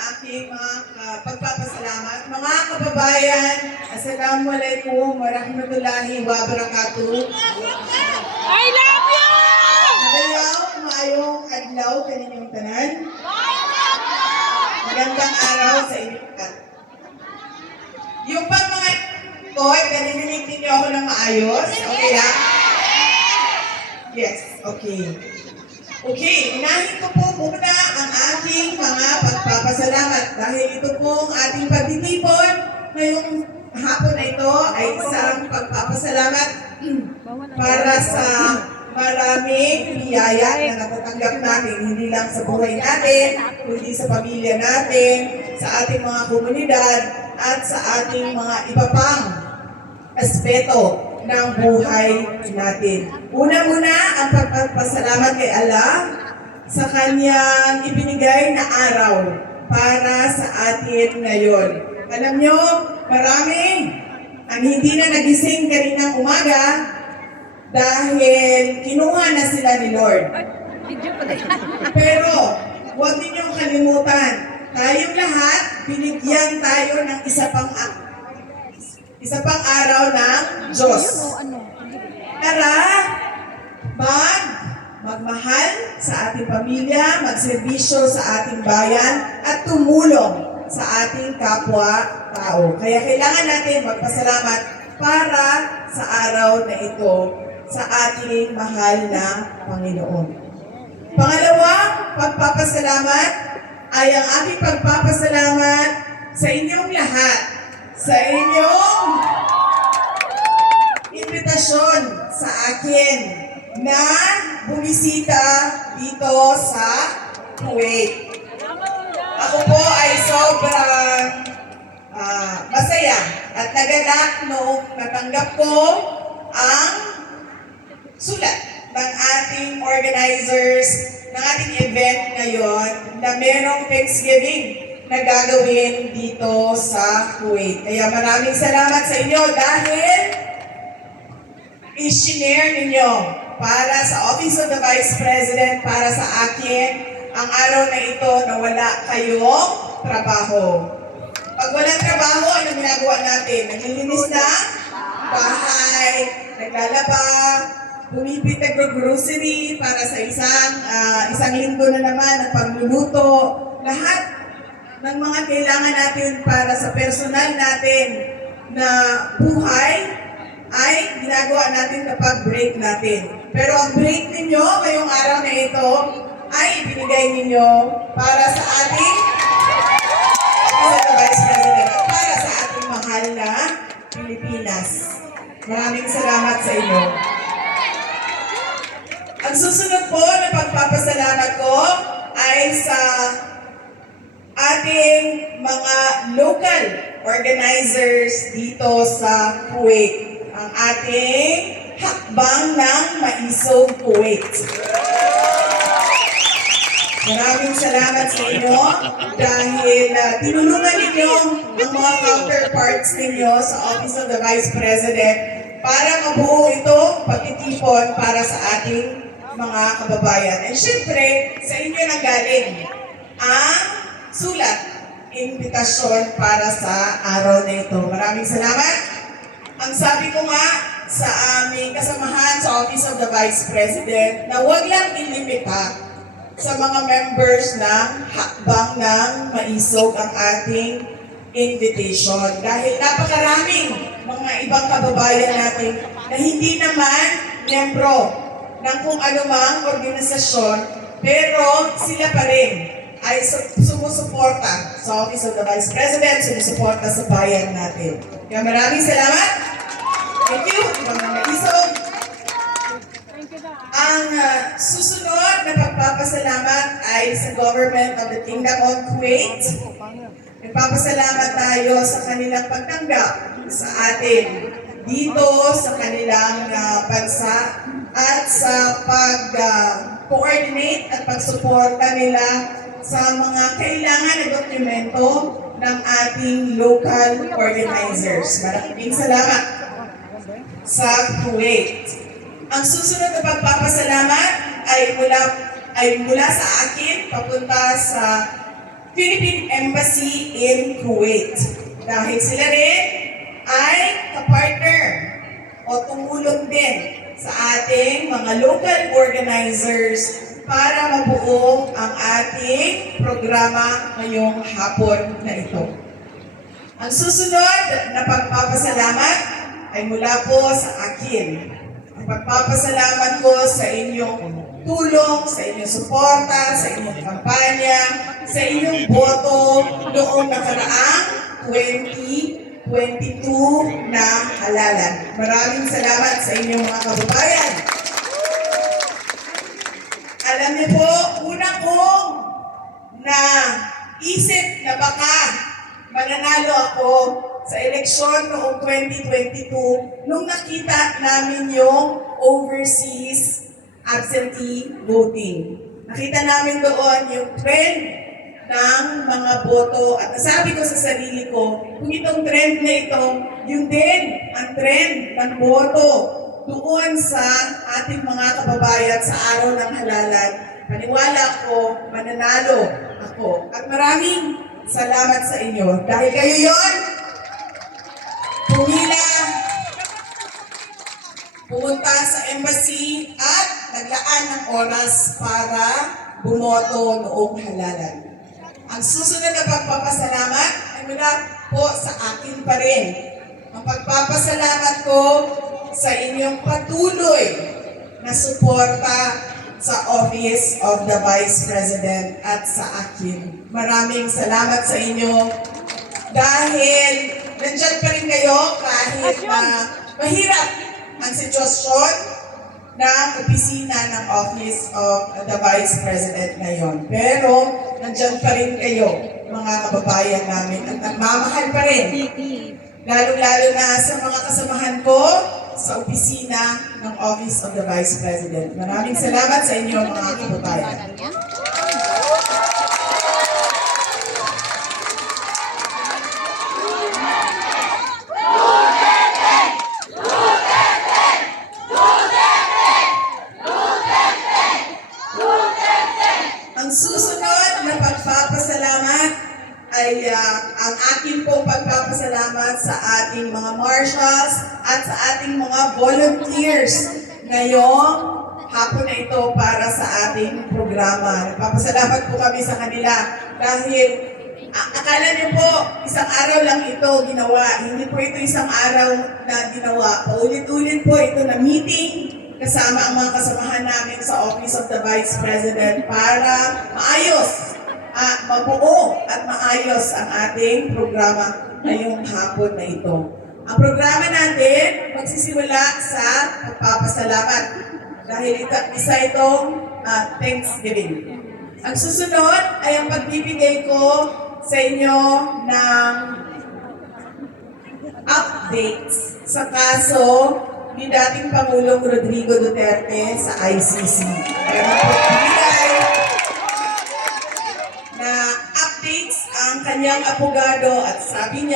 aking mga pagpapasalamat. Mga kababayan, Assalamualaikum warahmatullahi wabarakatuh. I love you! Nadayaw, maayong adlaw kaninyong tanan. Magandang araw sa inyo lahat. Yung pang mga ko, narinig ninyo ako ng maayos. Okay lang? Yes, okay. Okay, inahin ko po muna ang aking mga pagpapasalamat dahil ito pong ating pagtitipon ngayong hapon na ito ay isang pagpapasalamat para sa maraming biyaya na natatanggap natin, hindi lang sa buhay natin, kundi sa pamilya natin, sa ating mga komunidad, at sa ating mga iba pang aspeto ng buhay natin. Una-una, ang pagpapasalamat kay Allah sa kanyang ibinigay na araw para sa atin ngayon. Alam nyo, marami ang hindi na nagising kaninang umaga dahil kinuha na sila ni Lord. Pero, huwag ninyong kalimutan, tayong lahat, binigyan tayo ng isa pang araw ng Diyos. Para magmahal sa ating pamilya, magserbisyo sa ating bayan, at tumulong sa ating kapwa-tao. Kaya kailangan natin magpasalamat para sa araw na ito sa ating mahal na Panginoon. Pangalawang pagpapasalamat ay ang ating pagpapasalamat sa inyong lahat, sa inyong imbitasyon sa akin na bumisita dito sa Kuwait. Ako po ay sobrang masaya at naganap noong natanggap ko ang sulat ng ating organizers ng ating event ngayon na merong Thanksgiving na gagawin dito sa Kuwait. Kaya maraming salamat sa inyo dahil i-share ninyo para sa Office of the Vice President, para sa akin, ang araw na ito na wala kayong trabaho. Pag walang trabaho, anong ginagawa natin? Naglilinis na bahay, naglalaba, bumibit nag-grocery para sa isang linggo na naman ng pagluluto. Lahat ng mga kailangan natin para sa personal natin na buhay ay ginagawa natin kapag break natin. Pero ang break ninyo ngayong araw na ito ay ibinigay ninyo para sa ating Vice President at para sa ating mahal na Pilipinas. Maraming salamat sa inyo. Ang susunod po na pagpapasalamat ko ay sa ating mga local organizers dito sa Kuwait. Ang ating hakbang ng Maisog Kuwait. Maraming salamat sa inyo dahil tinulungan ninyo ang mga counterparts ninyo sa Office of the Vice President para mabuo itong pagtitipon para sa ating mga kababayan. And syempre, sa inyo nanggaling ang sulat, imbitasyon para sa araw na ito. Maraming salamat. Ang sabi ko nga sa aming kasamahan sa Office of the Vice President na huwag lang ilimita sa mga members ng hakbang ng Maisog ang ating invitation. Dahil napakaraming mga ibang kababayan natin na hindi naman membro ng kung anumang organisasyon, pero sila pa rin ay sumusuporta sa Office of the Vice President, sumusuporta sa bayan natin. Kaya maraming salamat. Thank you, mga Maisog. Ang susunod na pagpapasalamat ay sa Government of the Kingdom of Kuwait. Nagpapasalamat tayo sa kanilang pagtanggap sa atin dito sa kanilang bansa at sa pag-coordinate at pagsuporta nila sa mga kailangan na dokumento ng ating local organizers. Maraming salamat sa Kuwait. Ang susunod na pagpapasalamat ay mula sa akin papunta sa Philippine Embassy in Kuwait. Dahil sila rin ay kapartner o tumulong din sa ating mga local organizers para mabuo ang ating programa ngayong hapon na ito. Ang susunod na pagpapasalamat ay mula po sa akin. Ang pagpapasalamat ko sa inyong tulong, sa inyong suporta, sa inyong kampanya, sa inyong boto noong nakaraang 2022 na halalan. Maraming salamat sa inyong mga kababayan. Alam niyo po, una kong na isip na baka mananalo ako sa eleksyon noong 2022 nung nakita namin yung overseas absentee voting. Nakita namin doon yung trend ng mga boto at nasabi ko sa sarili ko, kung itong trend na ito, yun din ang trend ng boto doon sa ating mga kababayan sa araw ng halalan. Paniwala ko, mananalo ako. At maraming salamat sa inyo. Dahil kayo yon, pumila, pumunta sa embassy at naglaan ng oras para bumoto noong halalan. Ang susunod na pagpapasalamat ay mula po sa akin pa rin. Ang pagpapasalamat ko sa inyong patuloy na suporta sa Office of the Vice President at sa akin. Maraming salamat sa inyo dahil nandyan pa rin kayo kahit na mahirap ang sitwasyon ng opisina ng Office of the Vice President ngayon. Pero nandyan pa rin kayo, mga kababayan namin, at nagmamahal pa rin. Lalo-lalo na sa mga kasamahan ko sa opisina ng Office of the Vice President. Maraming salamat sa inyo, mga kababayan. Ang susunod na pagpapasalamat ay ang akin pong pagpapasalamat sa ating mga marshals at sa ating mga volunteers ngayong hapon na ito para sa ating programa. Nagpapasalamat po kami sa kanila dahil akala niyo po isang araw lang ito ginawa. Hindi po ito isang araw na ginawa. Paulit-ulit po ito na meeting kasama ang mga kasamahan namin sa Office of the Vice President para mabuo at maayos ang ating programa ngayong hapon na ito. Ang programa natin magsisimula sa pagpapasalamat dahil isa itong Thanksgiving. Ang susunod ay ang pagbibigay ko sa inyo ng updates sa kaso ni dating Pangulong Rodrigo Duterte sa ICC. Meron po binigay na updates ang kanyang abogado at sabi niya